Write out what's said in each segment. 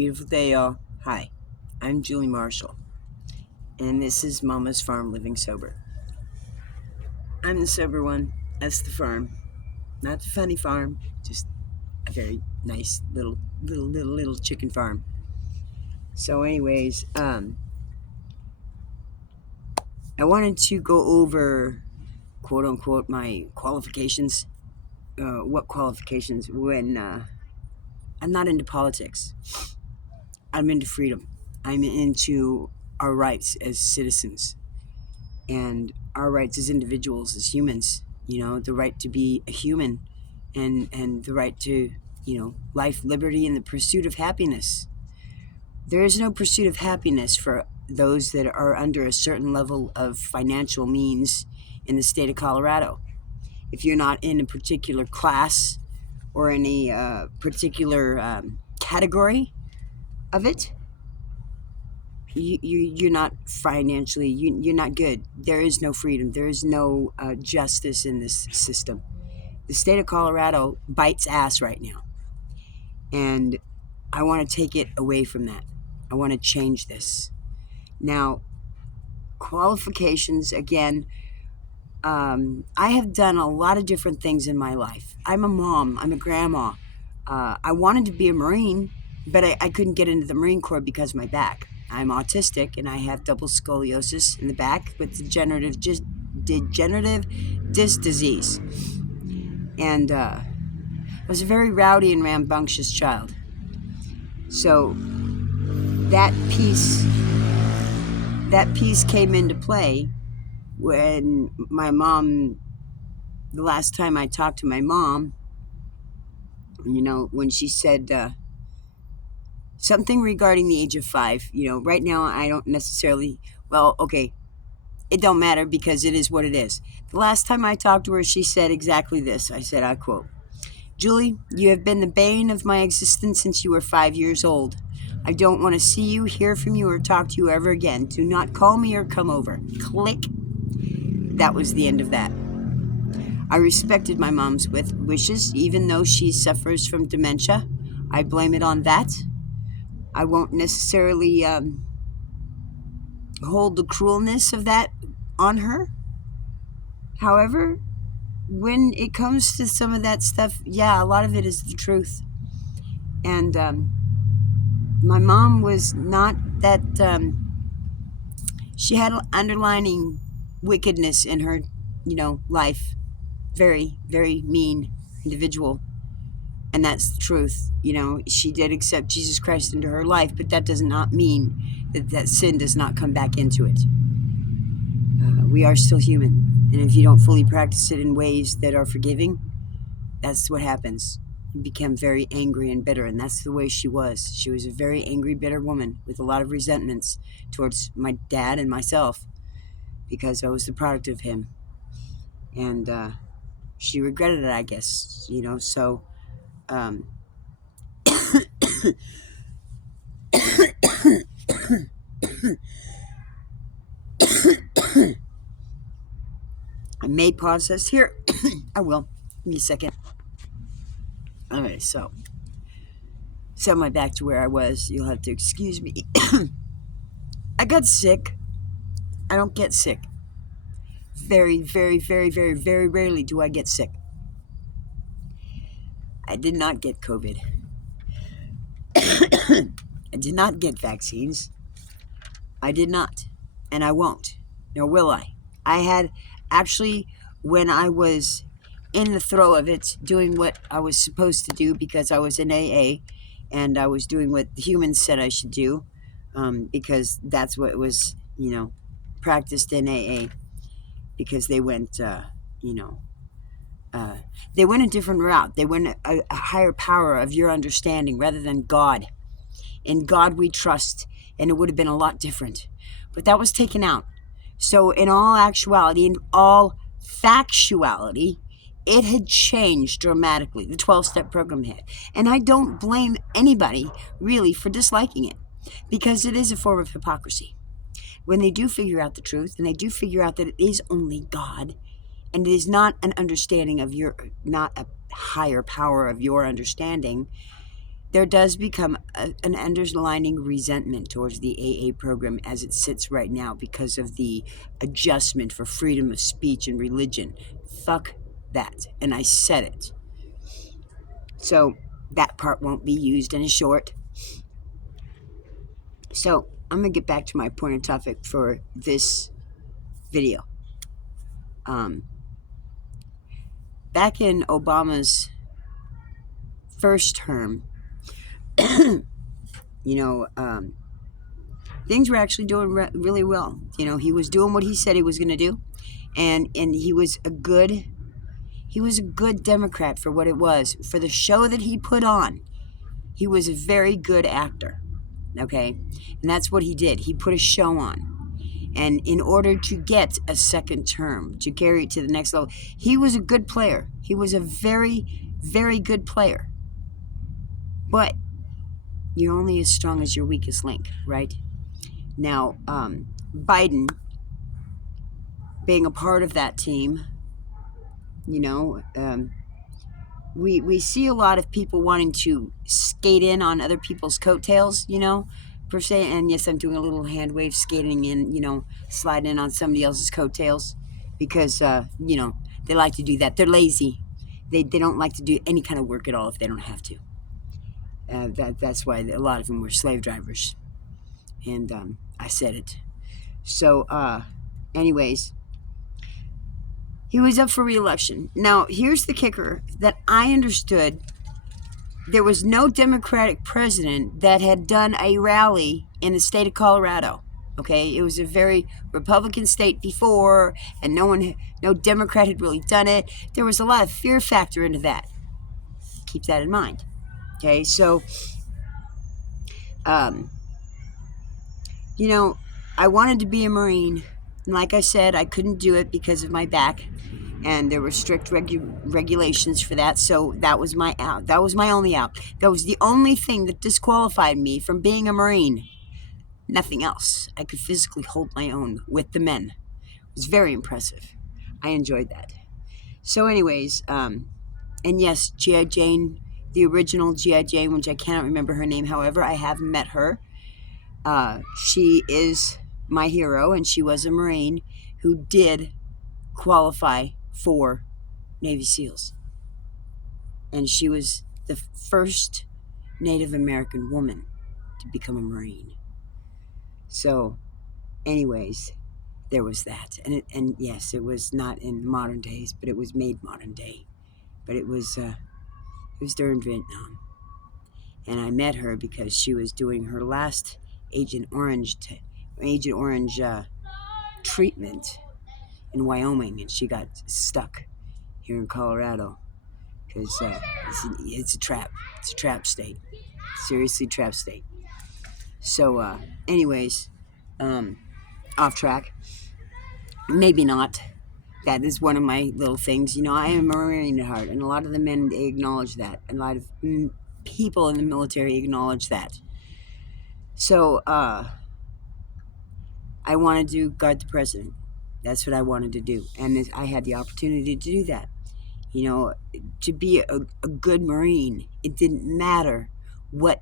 Beautiful day, y'all. Hi, I'm Julie Marshall, and this is Mama's Farm Living Sober. I'm the sober one. That's the farm. Not the funny farm, just a very nice little chicken farm. So, anyways, I wanted to go over, quote unquote, my qualifications. What qualifications when I'm not into politics. I'm into freedom. I'm into our rights as citizens and our rights as individuals, as humans. The right to be a human, and the right to, life, liberty, and the pursuit of happiness. There is no pursuit of happiness for those that are under a certain level of financial means in the state of Colorado. If you're not in a particular class or any particular category of it, you're not financially, you're not good. There is no freedom. There is no justice in this system. The state of Colorado bites ass right now, and I want to take it away from that. I want to change this. Now, qualifications, again, I have done a lot of different things in my life. I'm a mom. I'm a grandma. I wanted to be a Marine, but I couldn't get into the Marine Corps because of my back. I'm autistic, and I have double scoliosis in the back with degenerative disc disease. And I was a very rowdy and rambunctious child. So that piece came into play when my mom, the last time I talked to my mom, when she said something regarding the age of 5. Right now I don't necessarily, it don't matter because it is what it is. The last time I talked to her, she said exactly this. I said, I quote, "Julie, you have been the bane of my existence since you were 5 years old. I don't want to see you, hear from you, or talk to you ever again. Do not call me or come over." Click. That was the end of that. I respected my mom's wishes, even though she suffers from dementia. I blame it on that. I won't necessarily hold the cruelness of that on her. However, when it comes to some of that stuff, yeah, a lot of it is the truth. And my mom was not that, she had underlining wickedness in her, life. Very, very mean individual. And that's the truth. She did accept Jesus Christ into her life, but that does not mean that sin does not come back into it. We are still human. And if you don't fully practice it in ways that are forgiving, that's what happens. You become very angry and bitter, and that's the way she was. She was a very angry, bitter woman with a lot of resentments towards my dad and myself because I was the product of him. And she regretted it, I guess, so... I may pause this here. I will. Give me a second. Okay, so my back to where I was. You'll have to excuse me. I got sick. I don't get sick. Very, very, very, very, very rarely do I get sick. I did not get COVID. I did not get vaccines. I did not. And I won't. Nor will I. I had actually, when I was in the throe of it, doing what I was supposed to do because I was in AA, and I was doing what the humans said I should do, because that's what was, practiced in AA, because they went, they went a different route. They went a higher power of your understanding rather than God. In God we trust, and it would have been a lot different. But that was taken out. So in all actuality, in all factuality, it had changed dramatically. The 12-step program had. And I don't blame anybody, really, for disliking it, because it is a form of hypocrisy. When they do figure out the truth, and they do figure out that it is only God, and it is not an understanding of not a higher power of your understanding, there does become an underlining resentment towards the AA program as it sits right now because of the adjustment for freedom of speech and religion. Fuck that. And I said it. So that part won't be used in a short. So I'm going to get back to my point of topic for this video. Back in Obama's first term, you know, things were actually doing really well. You know, he was doing what he said he was going to do, and he was a good Democrat for what it was, for the show that he put on. He was a very good actor, okay, and that's what he did. He put a show on, and in order to get a second term, to carry it to the next level, he was a good player. He was a very, very good player. But you're only as strong as your weakest link, right? Now, Biden being a part of that team, you know, we see a lot of people wanting to skate in on other people's coattails, you know, per se. And yes, I'm doing a little hand wave, skating in, you know, sliding in on somebody else's coattails because, you know, they like to do that. They're lazy. They don't like to do any kind of work at all if they don't have to. That's why a lot of them were slave drivers. And I said it. So, anyways, he was up for re-election. Now, here's the kicker that I understood. There was no Democratic president that had done a rally in the state of Colorado. Okay, it was a very Republican state before, and no Democrat had really done it. There was a lot of fear factor into that. Keep that in mind. Okay, so, you know, I wanted to be a Marine. And like I said, I couldn't do it because of my back. And there were strict regulations for that. So that was my out. That was my only out. That was the only thing that disqualified me from being a Marine. Nothing else. I could physically hold my own with the men. It was very impressive. I enjoyed that. So anyways, and yes, G.I. Jane, the original G.I. Jane, which I cannot remember her name. However, I have met her. She is my hero, and she was a Marine who did qualify for Navy SEALs. And she was the first Native American woman to become a Marine. So, anyways, there was that. And yes, it was not in modern days, but it was made modern day. But it was during Vietnam. And I met her because she was doing her last Agent Orange treatment in Wyoming, and she got stuck here in Colorado because it's a trap. It's a trap state. Seriously, trap state. So, anyways, off track. Maybe not. That is one of my little things. You know, I am a Marine at heart, and a lot of the men, they acknowledge that. A lot of people in the military acknowledge that. So, I wanted to guard the president. That's what I wanted to do. And I had the opportunity to do that. You know, to be a good Marine, it didn't matter what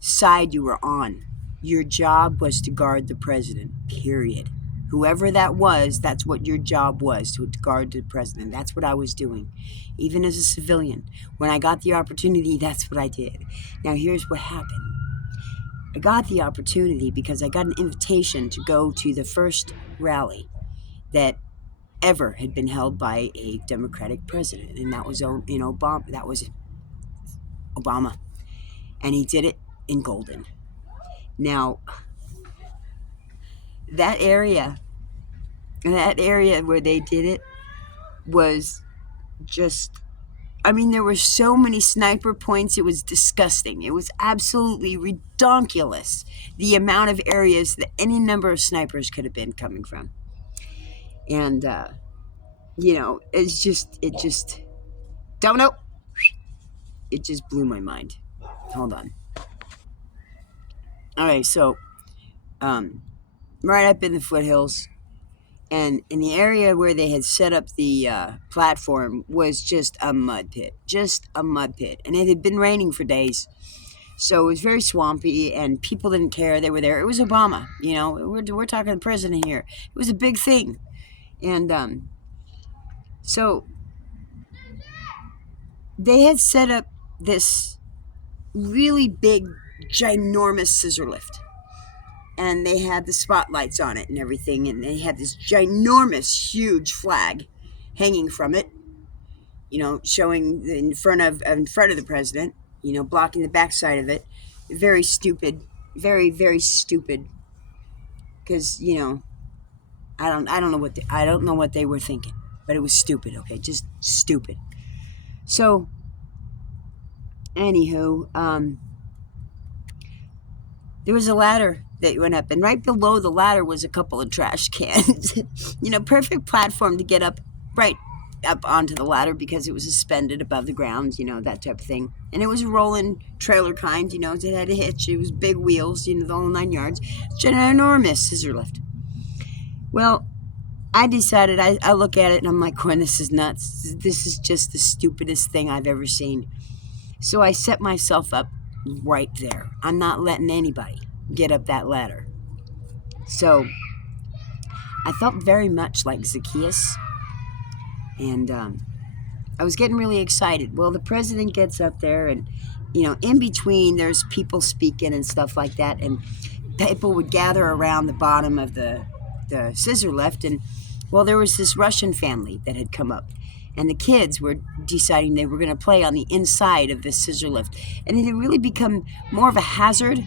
side you were on. Your job was to guard the president, period. Whoever that was, that's what your job was, to guard the president. That's what I was doing, even as a civilian. When I got the opportunity, that's what I did. Now, here's what happened. I got the opportunity because I got an invitation to go to the first rally that ever had been held by a Democratic president, and that was Obama. That was Obama, and he did it in Golden. Now, that area where they did it was just, I mean, there were so many sniper points. It was disgusting. It was absolutely redonkulous, the amount of areas that any number of snipers could have been coming from. And, you know, it just, Domino, it just blew my mind. Hold on. All right, so, right up in the foothills, and in the area where they had set up the platform was just a mud pit, and it had been raining for days. So it was very swampy, and people didn't care they were there. It was Obama, we're talking the president here. It was a big thing. And so they had set up this really big, ginormous scissor lift. And they had the spotlights on it and everything. And they had this ginormous, huge flag hanging from it, showing in front of the president, blocking the backside of it. Very stupid, very, very stupid. Because, I don't know what they were thinking, but it was stupid. Okay, just stupid. So, anywho, there was a ladder that went up, and right below the ladder was a couple of trash cans. Perfect platform to get up right up onto the ladder because it was suspended above the ground, that type of thing. And it was a rolling trailer kind, it had a hitch, it was big wheels, the whole 9 yards. It's an enormous scissor lift. Well, I decided, I look at it and I'm like, "Gwen, this is nuts. This is just the stupidest thing I've ever seen." So I set myself up right there. I'm not letting anybody get up that ladder. So I felt very much like Zacchaeus, and I was getting really excited. Well, the president gets up there, and in between there's people speaking and stuff like that, and people would gather around the bottom of the scissor lift. And well, there was this Russian family that had come up, and the kids were deciding they were going to play on the inside of this scissor lift, and it had really become more of a hazard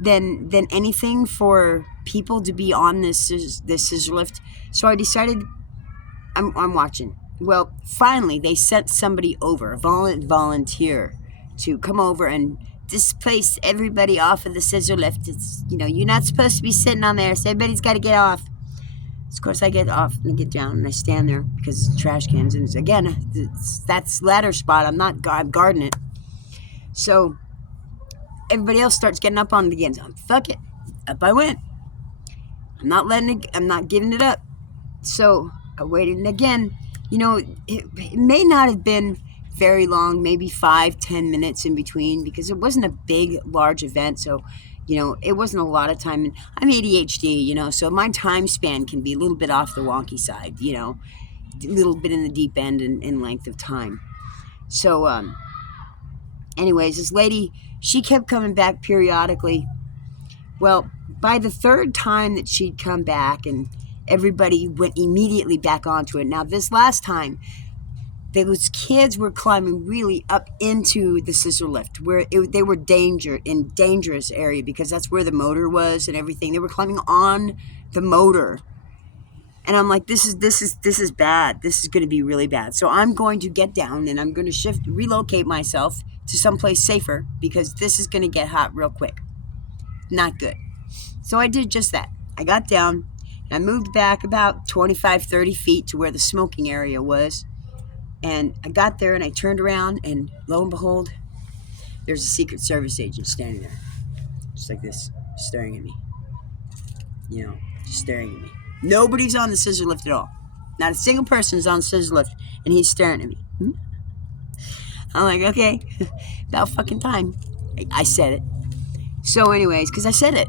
than anything for people to be on this scissor lift. So I decided I'm watching. Well, finally they sent somebody over, a volunteer, to come over and displace everybody off of the scissor lift. It's you're not supposed to be sitting on there, so everybody's got to get off. Of course, I get off and I get down and I stand there because it's trash cans, and that's ladder spot. I'm guarding it. So everybody else starts getting up on it again. So fuck it, up I went. I'm not giving it up. So I waited, and again, it may not have been very long, maybe 5-10 minutes in between, because it wasn't a big, large event. So it wasn't a lot of time. And I'm ADHD, so my time span can be a little bit off the wonky side, a little bit in the deep end in length of time. So anyways, this lady, she kept coming back periodically. Well, by the third time that she'd come back, and everybody went immediately back onto it. Now, this last time, those kids were climbing really up into the scissor lift, where they were in dangerous area, because that's where the motor was and everything. They were climbing on the motor. And I'm like, this is bad. This is going to be really bad. So I'm going to get down, and I'm going to relocate myself to someplace safer, because this is going to get hot real quick. Not good. So I did just that. I got down, and I moved back about 25-30 feet to where the smoking area was. And I got there, and I turned around, and lo and behold, there's a Secret Service agent standing there, just like this, staring at me. Just staring at me. Nobody's on the scissor lift at all. Not a single person is on the scissor lift, and he's staring at me. I'm like, okay, about fucking time. I said it. So anyways, because I said it,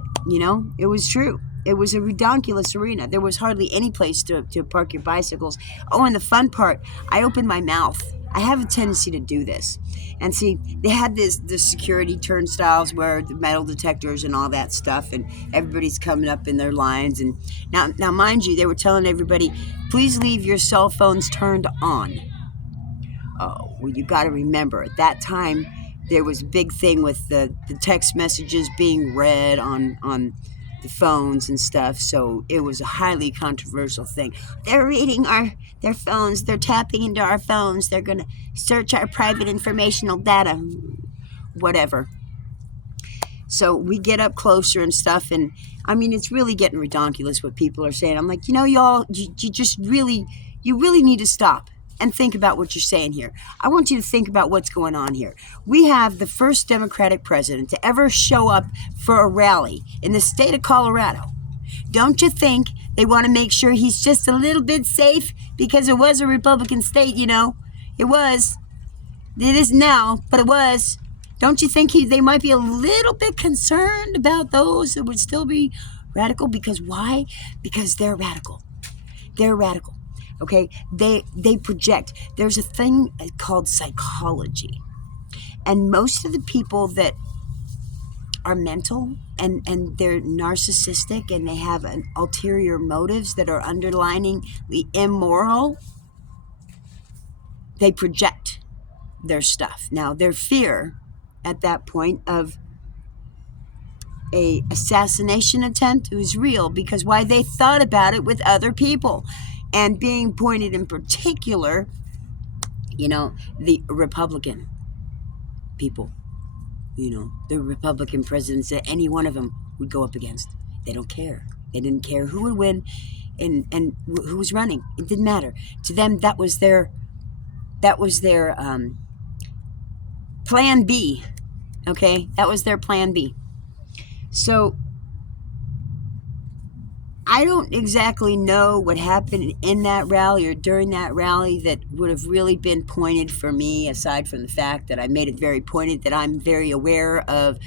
it was true. It was a redonkulous arena. There was hardly any place to park your bicycles. Oh, and the fun part, I opened my mouth. I have a tendency to do this. And see, they had the security turnstiles where the metal detectors and all that stuff, and everybody's coming up in their lines. And now, mind you, they were telling everybody, please leave your cell phones turned on. Oh, well, you got to remember, at that time, there was a big thing with the text messages being read on the phones and stuff, so it was a highly controversial thing. They're reading their phones, they're tapping into our phones, they're going to search our private informational data, whatever. So we get up closer and stuff, and I mean, it's really getting redonkulous what people are saying. I'm like, y'all, you really need to stop and think about what you're saying here. I want you to think about what's going on here. We have the first Democratic president to ever show up for a rally in the state of Colorado. Don't you think they want to make sure he's just a little bit safe? Because it was a Republican state, It was. It is now, but it was. Don't you think they might be a little bit concerned about those that would still be radical? Because why? Because they're radical. They're radical. Okay? They project. There's a thing called psychology. And most of the people that are mental and they're narcissistic and they have an ulterior motives that are underliningly immoral, they project their stuff. Now, their fear at that point of a assassination attempt was real, because why? They thought about it with other people, and being pointed in particular, the Republican people, the Republican presidents that any one of them would go up against. They don't care. They didn't care who would win and who was running. It didn't matter to them. That was their plan B. Okay, that was their plan B. So I don't exactly know what happened in that rally or during that rally that would have really been pointed for me, aside from the fact that I made it very pointed that I'm very aware of,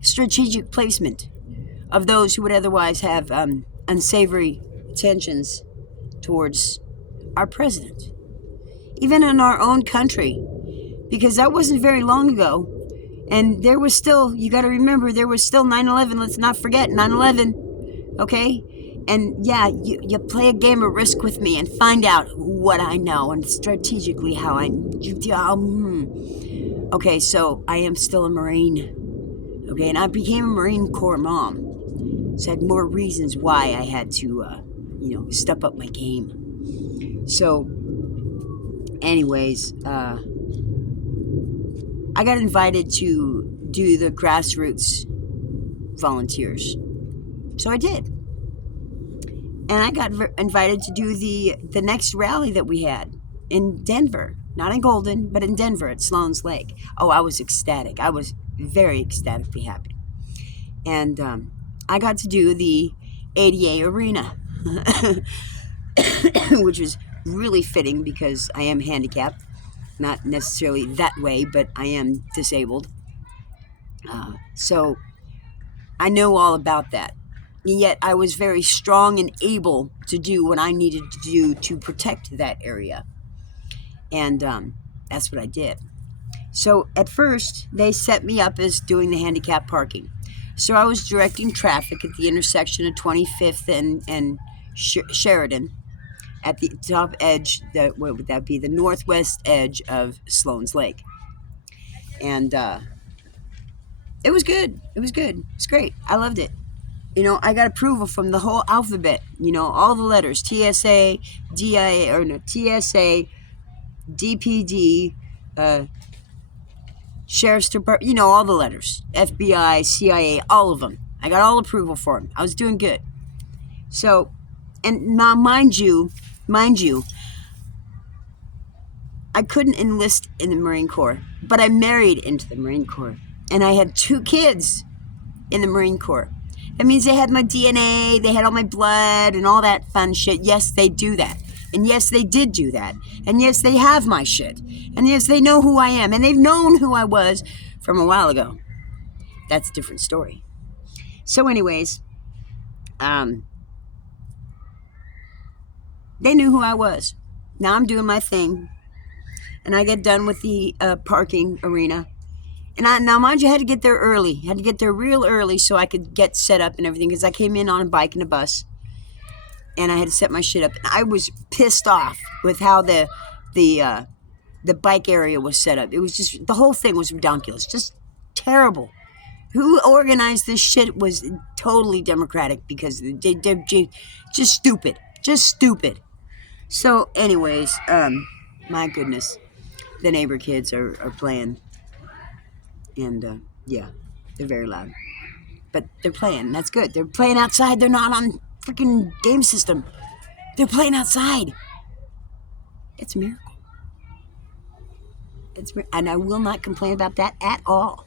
strategic placement of those who would otherwise have unsavory intentions towards our president, even in our own country, because that wasn't very long ago. And there was still, you got to remember, there was still 9/11. Let's not forget 9/11, okay? And yeah, you play a game of Risk with me and find out what I know and strategically how Okay, so I am still a Marine, okay? And I became a Marine Corps mom. So I had more reasons why I had to, step up my game. So, anyways, I got invited to do the grassroots volunteers. So I did. And I got invited to do the next rally that we had in Denver. Not in Golden, but in Denver at Sloan's Lake. Oh, I was ecstatic. I was very ecstatically happy. And I got to do the ADA arena, which was really fitting because I am handicapped. Not necessarily that way, but I am disabled. So I know all about that. And yet I was very strong and able to do what I needed to do to protect that area. And that's what I did. So at first, they set me up as doing the handicap parking. So I was directing traffic at the intersection of 25th and Sheridan, at the top edge, what would that be? The northwest edge of Sloan's Lake. And it was good. It was good. It's great. I loved it. I got approval from the whole alphabet, all the letters, TSA, TSA, DPD, Sheriff's Department, all the letters, FBI, CIA, all of them. I got all approval for them. I was doing good. So, and now mind you, I couldn't enlist in the Marine Corps, but I married into the Marine Corps. And I had 2 kids in the Marine Corps. That means they had my DNA, they had all my blood and all that fun shit. Yes, they do that. And yes, they did do that. And yes, they have my shit. And yes, they know who I am. And they've known who I was from a while ago. That's a different story. So anyways, they knew who I was. Now I'm doing my thing. And I get done with the parking arena. And now, mind you, I had to get there early. I had to get there real early so I could get set up and everything, because I came in on a bike and a bus. And I had to set my shit up. And I was pissed off with how the bike area was set up. It was just, the whole thing was ridiculous. Just terrible. Who organized this shit was totally democratic, because they're just stupid. Just stupid. So, anyways, my goodness. The neighbor kids are playing. And, yeah, they're very loud. But they're playing. That's good. They're playing outside. They're not on freaking game system. They're playing outside. It's a miracle. And I will not complain about that at all.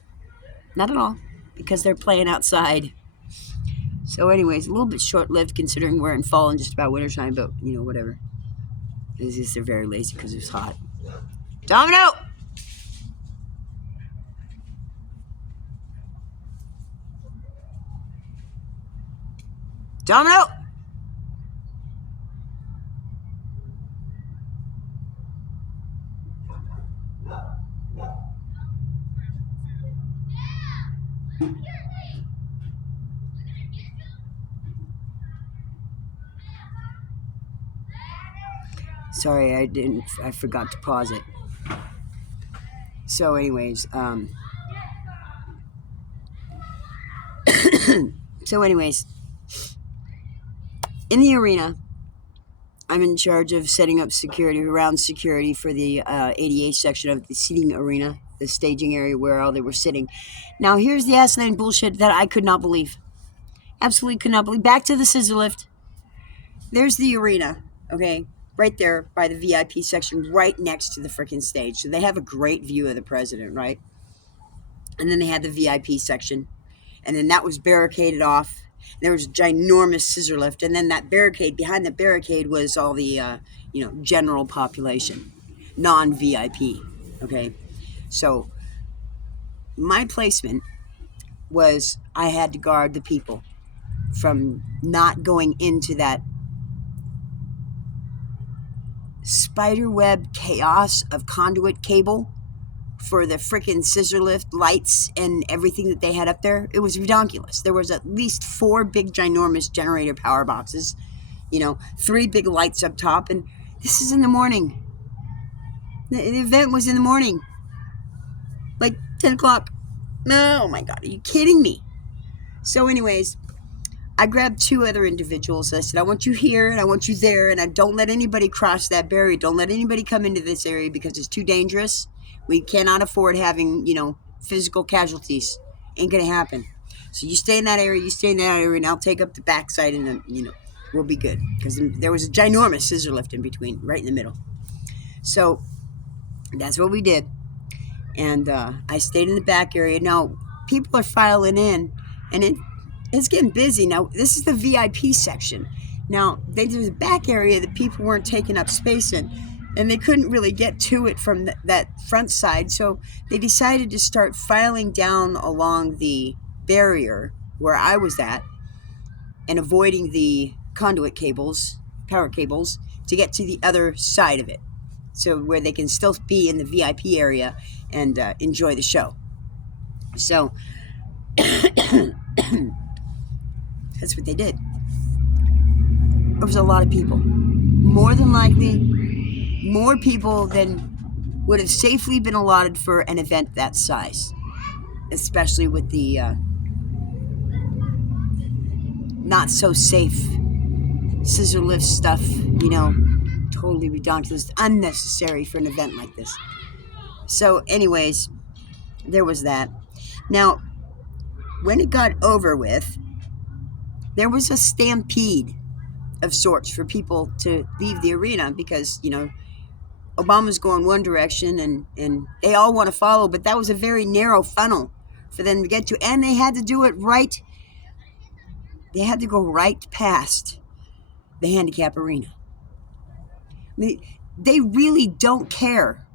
Not at all. Because they're playing outside. So anyways, a little bit short-lived considering we're in fall and just about wintertime. But, whatever. It's just they're very lazy because it's hot. Domino! Domino! Sorry, I forgot to pause it. So anyways, so anyways, in the arena, I'm in charge of setting up security for the ADA section of the seating arena, the staging area where all they were sitting. Now, here's the asinine bullshit that I could not believe. Absolutely could not believe. Back to the scissor lift. There's the arena, okay? Right there by the VIP section, right next to the freaking stage. So they have a great view of the president, right? And then they had the VIP section. And then that was barricaded off. There was a ginormous scissor lift, and then that barricade, behind the barricade was all the general population, non-VIP. Okay, so my placement was I had to guard the people from not going into that spiderweb chaos of conduit cable for the freaking scissor lift lights and everything that they had up there. It was redonkulous. There was at least 4 big ginormous generator power boxes, 3 big lights up top, and this is in the morning. The event was in the morning, like 10 o'clock. Oh my God, are you kidding me? So anyways, I grabbed 2 other individuals. I said, I want you here and I want you there, and I don't let anybody cross that barrier. Don't let anybody come into this area because it's too dangerous. We cannot afford having, physical casualties. Ain't gonna happen. So you stay in that area, and I'll take up the backside, and then, we'll be good. Because there was a ginormous scissor lift in between, right in the middle. So that's what we did. And I stayed in the back area. Now, people are filing in, and it's getting busy. Now, this is the VIP section. Now, there's a back area that people weren't taking up space in, and they couldn't really get to it from that front side, so they decided to start filing down along the barrier where I was at and avoiding the conduit cables, power cables, to get to the other side of it, so where they can still be in the VIP area and enjoy the show. So that's what they did. There was a lot of people. More than likely, more people than would have safely been allotted for an event that size, especially with the not so safe scissor lift stuff, totally ridiculous, unnecessary for an event like this. So anyways, there was that. Now, when it got over with, there was a stampede of sorts for people to leave the arena because, Obama's going one direction and they all want to follow, but that was a very narrow funnel for them to get to, and they had to do it right. They had to go right past the handicap arena. I mean, they really don't care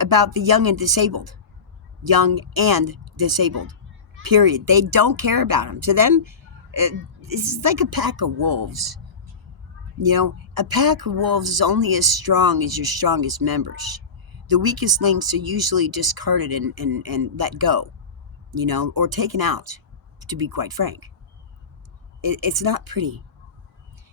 about the young and disabled. Young and disabled, period. They don't care about them. To them, it's like a pack of wolves. A pack of wolves is only as strong as your strongest members. The weakest links are usually discarded and let go, or taken out, to be quite frank. It's not pretty.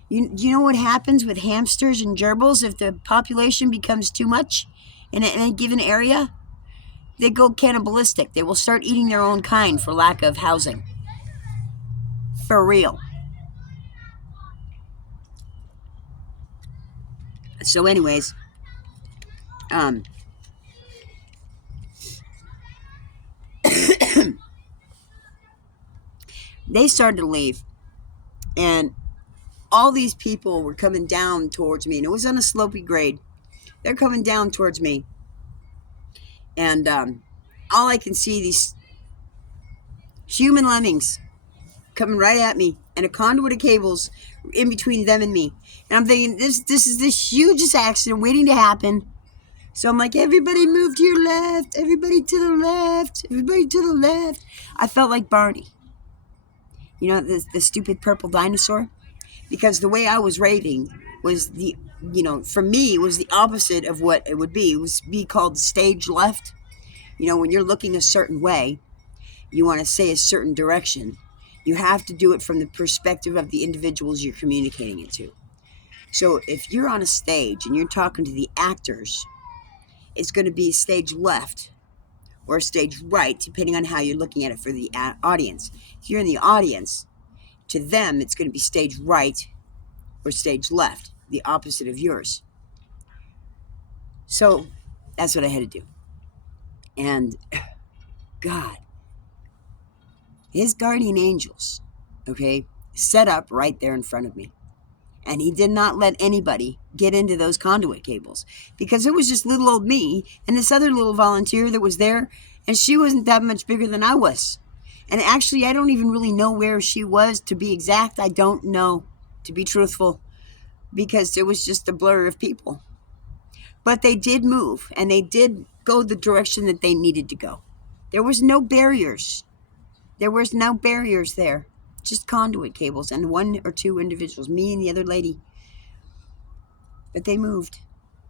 You know what happens with hamsters and gerbils if the population becomes too much in a given area? They go cannibalistic. They will start eating their own kind for lack of housing. For real. So anyways, they started to leave, and all these people were coming down towards me, and it was on a slopey grade. They're coming down towards me, and all I can see, these human lemmings coming right at me, and a conduit of cables in between them and me. And I'm thinking, this is this hugest accident waiting to happen. So I'm like, everybody move to your left, everybody to the left, everybody to the left. I felt like Barney. The stupid purple dinosaur. because the way I was raving was for me, it was the opposite of what it would be. It was be called stage left. When you're looking a certain way, you want to say a certain direction. You have to do it from the perspective of the individuals you're communicating it to. So if you're on a stage and you're talking to the actors, it's going to be stage left or stage right, depending on how you're looking at it for the audience. If you're in the audience, to them, it's going to be stage right or stage left, the opposite of yours. So that's what I had to do. And God, his guardian angels, okay, set up right there in front of me. And he did not let anybody get into those conduit cables, because it was just little old me and this other little volunteer that was there, and she wasn't that much bigger than I was. And actually, I don't even really know where she was, to be exact. I don't know, to be truthful, because it was just a blur of people. But they did move, and they did go the direction that they needed to go. There was no barriers. There was no barriers there. Just conduit cables and one or two individuals, me and the other lady. But they moved.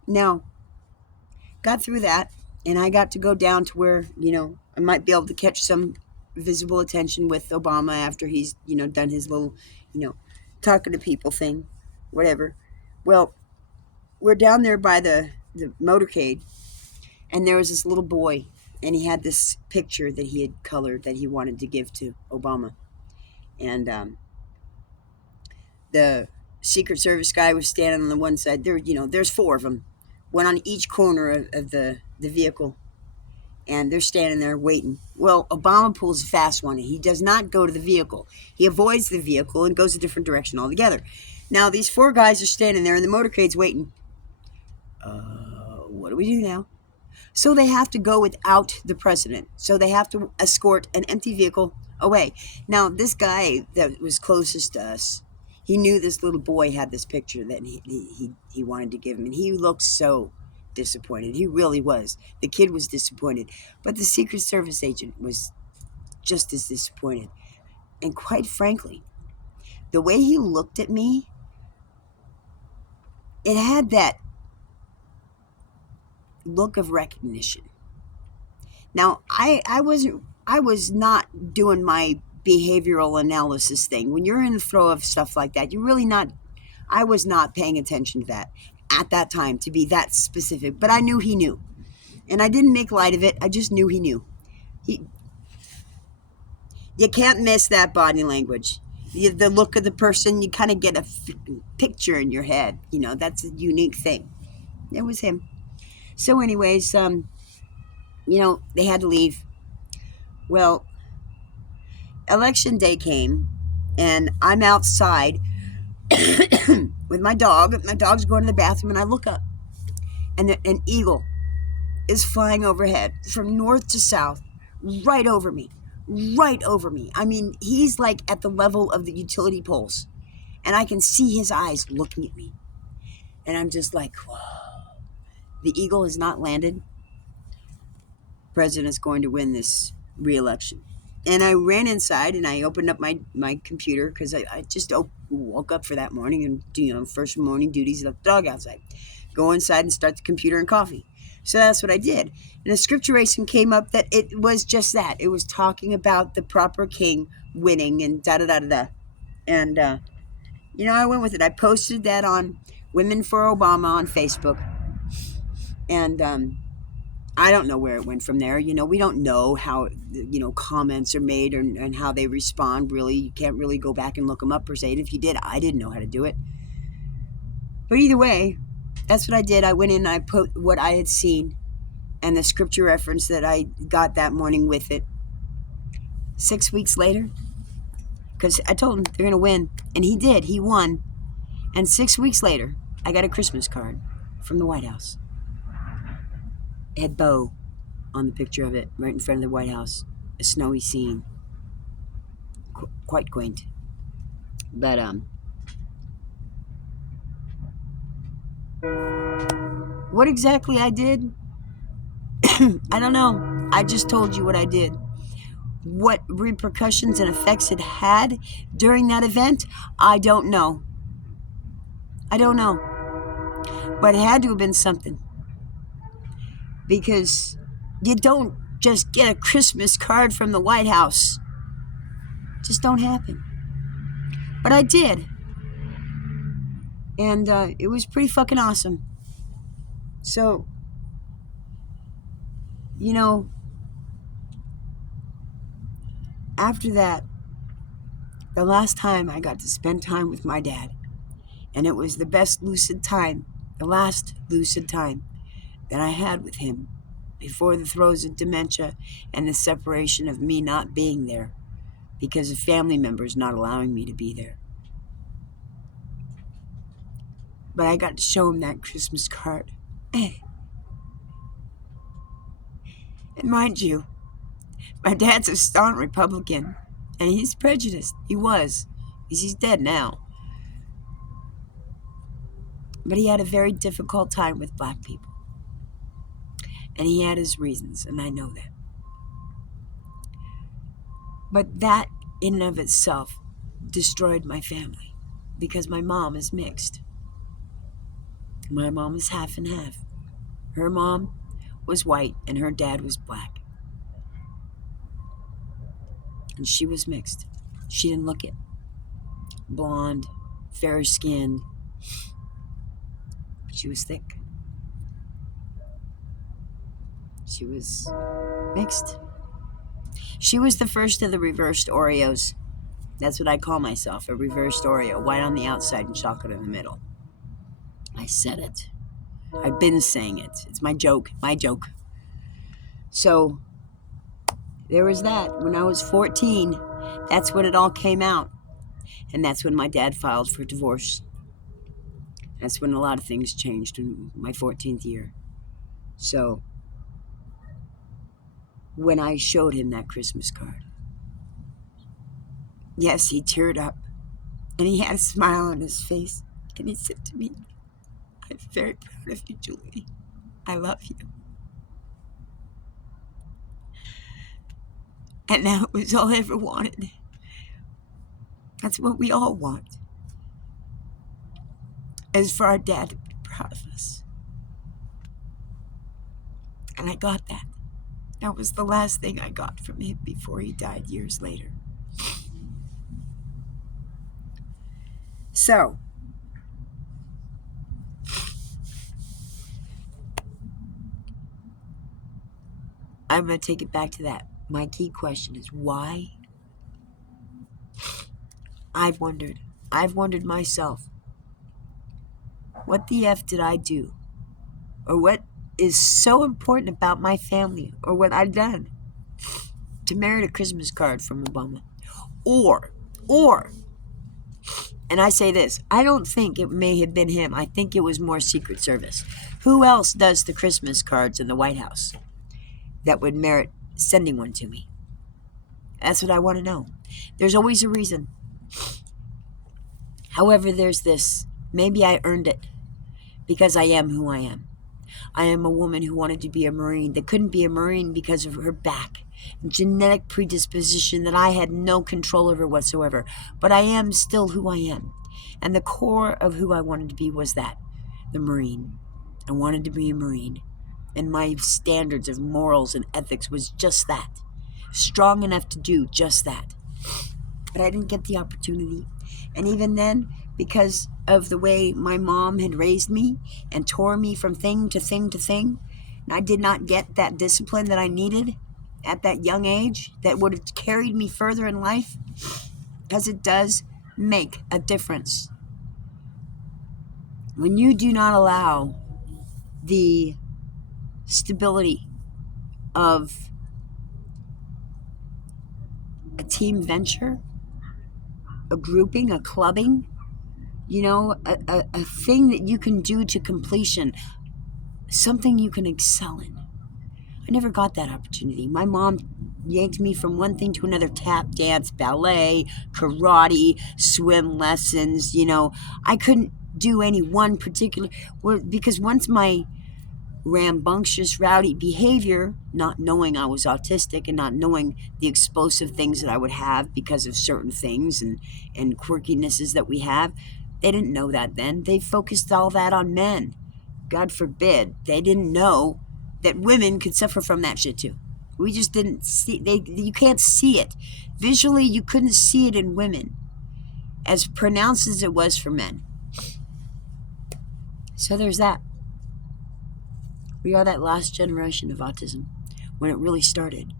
Now, got through that, and I got to go down to where, I might be able to catch some visible attention with Obama after he's, done his little, talking to people thing, whatever. Well, we're down there by the motorcade, and there was this little boy, and he had this picture that he had colored that he wanted to give to Obama. And the Secret Service guy was standing on the one side. There's four of them, one on each corner of the vehicle, and they're standing there waiting. Well, Obama pulls a fast one, and he does not go to the vehicle. He avoids the vehicle and goes a different direction altogether. Now, these four guys are standing there, and the motorcade's waiting. What do we do now? So they have to go without the president. So they have to escort an empty vehicle away. Now, this guy that was closest to us, he knew this little boy had this picture that he wanted to give him, and he looked so disappointed. He really was. The kid was disappointed, but the Secret Service agent was just as disappointed. And quite frankly, the way he looked at me, it had that look of recognition. Now, I was not doing my behavioral analysis thing. When you're in the throw of stuff like that, I was not paying attention to that at that time, to be that specific. But I knew he knew. And I didn't make light of it. I just knew he knew. You can't miss that body language. The look of the person, you kind of get a picture in your head. That's a unique thing. It was him. So anyways, they had to leave. Well, election day came, and I'm outside with my dog. My dog's going to the bathroom, and I look up, and an eagle is flying overhead from north to south, right over me. I mean, he's like at the level of the utility poles, and I can see his eyes looking at me. And I'm just like, whoa. The eagle has not landed. The president is going to win this re-election. And I ran inside, and I opened up my computer, because I just woke up for that morning, and first morning duties, left the dog outside. Go inside and start the computer and coffee. So that's what I did. And the scripture racing came up that it was just that. It was talking about the proper king winning and da-da-da-da-da. And, I went with it. I posted that on Women for Obama on Facebook. And I don't know where it went from there. We don't know how, comments are made and how they respond, really. You can't really go back and look them up, per se. And if you did, I didn't know how to do it. But either way, that's what I did. I went in and I put what I had seen and the scripture reference that I got that morning with it. 6 weeks later, because I told him they're going to win. And he did. He won. And 6 weeks later, I got a Christmas card from the White House. It had Bo on the picture of it, right in front of the White House. A snowy scene. Quite quaint. But, what exactly I did, I don't know. I just told you what I did. What repercussions and effects it had during that event, I don't know. I don't know. But it had to have been something. Because you don't just get a Christmas card from the White House. It just don't happen. But I did. And it was pretty fucking awesome. So, you know, after that, the last time I got to spend time with my dad, and it was the best lucid time, the last lucid time that I had with him before the throes of dementia and the separation of me not being there because of family members not allowing me to be there. But I got to show him that Christmas card. And mind you, my dad's a staunch Republican, and he's prejudiced. He was, because he's dead now. But he had a very difficult time with black people. And he had his reasons, and I know that. But that, in and of itself, destroyed my family, because my mom is mixed. My mom is half and half. Her mom was white, and her dad was black. And she was mixed. She didn't look it. Blonde, fair-skinned. She was thick. She was mixed. She was the first of the reversed Oreos. That's what I call myself, a reversed Oreo. White on the outside and chocolate in the middle. I said it. I've been saying it. It's my joke. My joke. So, there was that. When I was 14, that's when it all came out. And that's when my dad filed for divorce. That's when a lot of things changed in my 14th year. So, when I showed him that Christmas card, yes, he teared up. And he had a smile on his face. And he said to me, "I'm very proud of you, Julie. I love you." And that was all I ever wanted. That's what we all want. Is for our dad to be proud of us. And I got that. That was the last thing I got from him before he died years later. So, I'm going to take it back to that. My key question is why? I've wondered myself, what the F did I do? Or what is so important about my family, or what I've done to merit a Christmas card from Obama? Or, and I say this, I don't think it may have been him. I think it was more Secret Service. Who else does the Christmas cards in the White House that would merit sending one to me? That's what I want to know. There's always a reason. However, there's this. Maybe I earned it because I am who I am. I am a woman who wanted to be a Marine that couldn't be a Marine because of her back. Genetic predisposition that I had no control over whatsoever. But I am still who I am. And the core of who I wanted to be was that, the Marine. I wanted to be a Marine. And my standards of morals and ethics was just that. Strong enough to do just that. But I didn't get the opportunity. And even then, because of the way my mom had raised me and tore me from thing to thing to thing, and I did not get that discipline that I needed at that young age that would have carried me further in life, because it does make a difference. When you do not allow the stability of a team venture, a grouping, a clubbing, a thing that you can do to completion, something you can excel in. I never got that opportunity. My mom yanked me from one thing to another: tap dance, ballet, karate, swim lessons. I couldn't do any one particular, because once my rambunctious, rowdy behavior, not knowing I was autistic and not knowing the explosive things that I would have because of certain things and quirkinesses that we have, They didn't know that then. They focused all that on men. God forbid. They didn't know that women could suffer from that shit too. We just didn't see. You can't see it. Visually, you couldn't see it in women as pronounced as it was for men. So there's that. We are that last generation of autism. When it really started,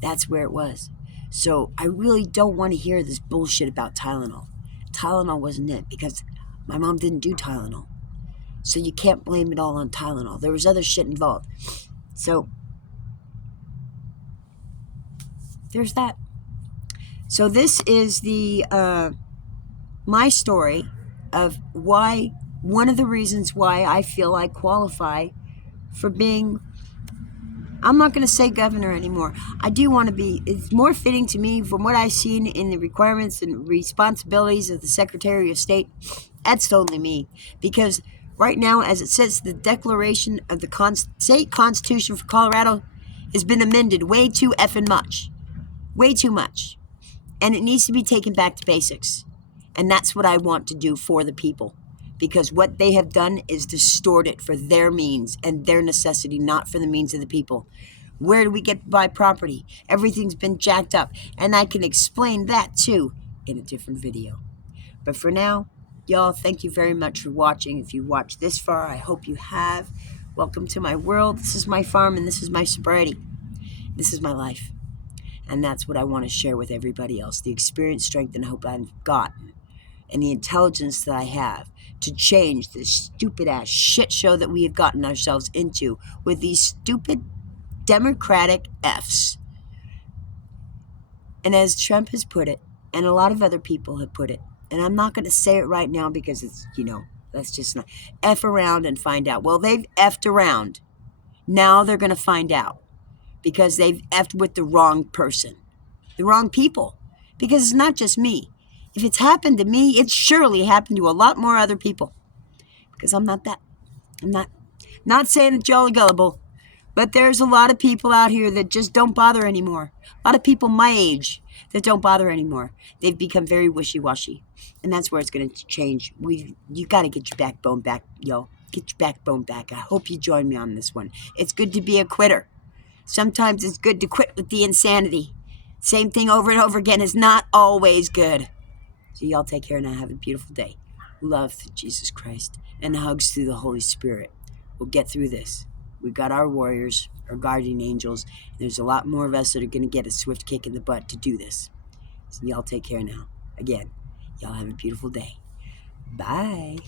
that's where it was. So I really don't want to hear this bullshit about Tylenol. Tylenol wasn't it, because my mom didn't do Tylenol. So you can't blame it all on Tylenol. There was other shit involved. So there's that. So this is the my story of why, one of the reasons why I feel I qualify for being, I'm not going to say governor anymore. I do want to be, it's more fitting to me from what I've seen in the requirements and responsibilities of the Secretary of State. That's totally me. Because right now, as it says, the Declaration of the State Constitution for Colorado has been amended way too effing much. Way too much. And it needs to be taken back to basics. And that's what I want to do for the people. Because what they have done is distort it for their means and their necessity, not for the means of the people. Where do we get to buy property? Everything's been jacked up. And I can explain that too in a different video. But for now, y'all, thank you very much for watching. If you watched this far, I hope you have. Welcome to my world. This is my farm and this is my sobriety. This is my life. And that's what I want to share with everybody else. The experience, strength, and hope I've gotten. And the intelligence that I have to change this stupid-ass shit show that we have gotten ourselves into with these stupid Democratic Fs. And as Trump has put it, and a lot of other people have put it, and I'm not going to say it right now because it's, let's just not F around and find out. Well, they've F'd around. Now they're going to find out because they've F'd with the wrong person, the wrong people. Because it's not just me. If it's happened to me, it's surely happened to a lot more other people. Because I'm not that. I'm not saying that y'all are gullible, but there's a lot of people out here that just don't bother anymore. A lot of people my age that don't bother anymore. They've become very wishy-washy. And that's where it's going to change. You got to get your backbone back, yo. Get your backbone back. I hope you join me on this one. It's good to be a quitter. Sometimes it's good to quit with the insanity. Same thing over and over again is not always good. So y'all take care now. Have a beautiful day. Love through Jesus Christ and hugs through the Holy Spirit. We'll get through this. We've got our warriors, our guardian angels. There's a lot more of us that are going to get a swift kick in the butt to do this. So y'all take care now. Again, y'all have a beautiful day. Bye.